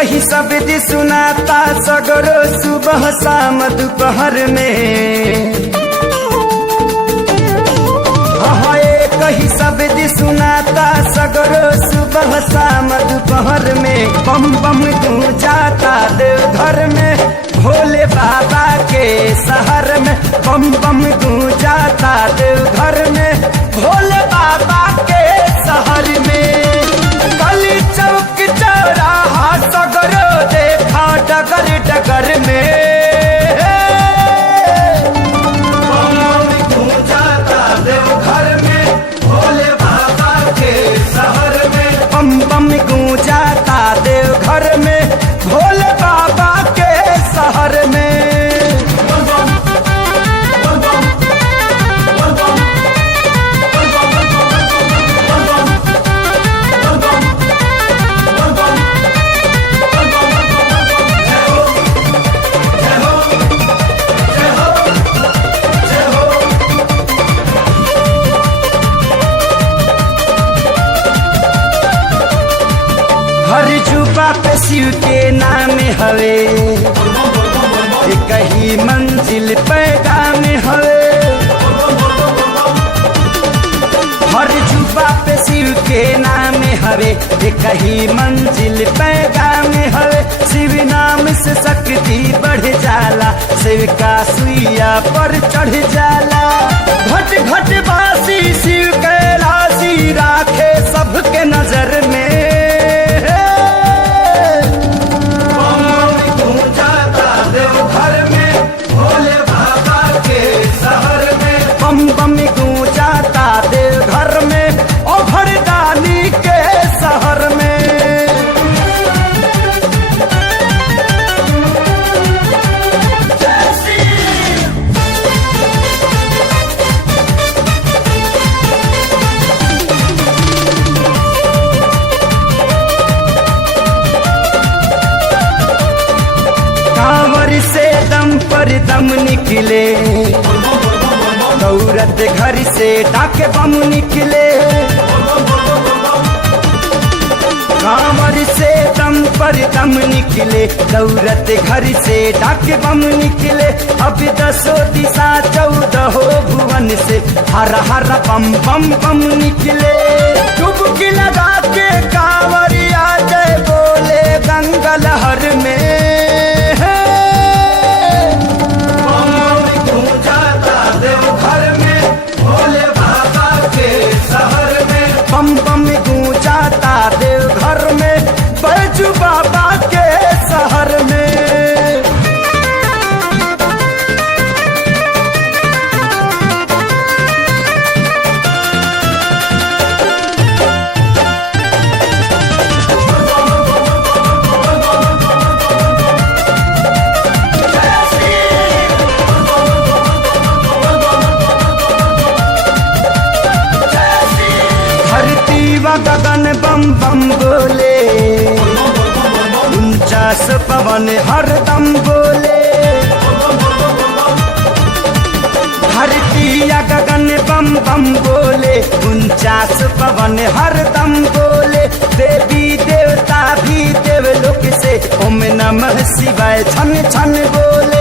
कहीं शब्द सुनाता सगरो सुबह शाम दोपहर में। हाँ कहीं शब्द सुनाता सगरो सुबह शाम दोपहर में। बम बम गूंजाता देवघर में भोले बाबा के शहर में। बम बम गूंजाता देवघर में भोले बाबा के शहर में। गली चौक चौराहा सगरो देखा डगर डगर में। बम बम गूंजाता देवघर में भोले बाबा के शहर में। बम बम गूंजाता देवघर में भोले बाबा के शहर में। हर जुबा पे शिव के नाम हवे, कहीं मंजिल पैगाम हवे। हर जुबा पे शिव के नाम हवे, कहीं मंजिल पैगाम हवे। शिव नाम से शक्ति बढ़ जाला, शिव का सुइया पर चढ़ जाला। घट घट बासी शिव कैलाशी राखे सबके नजर में। बम बम गूंजाता देवघर में और भरदानी के शहर में। कांवर से दम पर दम निकले, दौरत घर से डाके बम निकले। कांवर से दम पर दम निकले, दौरत घर से डाके बम निकले। अब 10 दिशा 14 भुवन से हर हर बम बम बम निकले। डुबकी लगा के कांवरिया जय बोले गंगा लहर में। बम बम गूंजाता देवघर में बैजू बाबा के शहर में। गगन बम बम बोले, 49 पवन हरदम बोले। धरती गगन बम बम बोले, 49 पवन हरदम बोले। देवी देवता भी देवलोक से ओम नमः शिवाय छन छन बोले।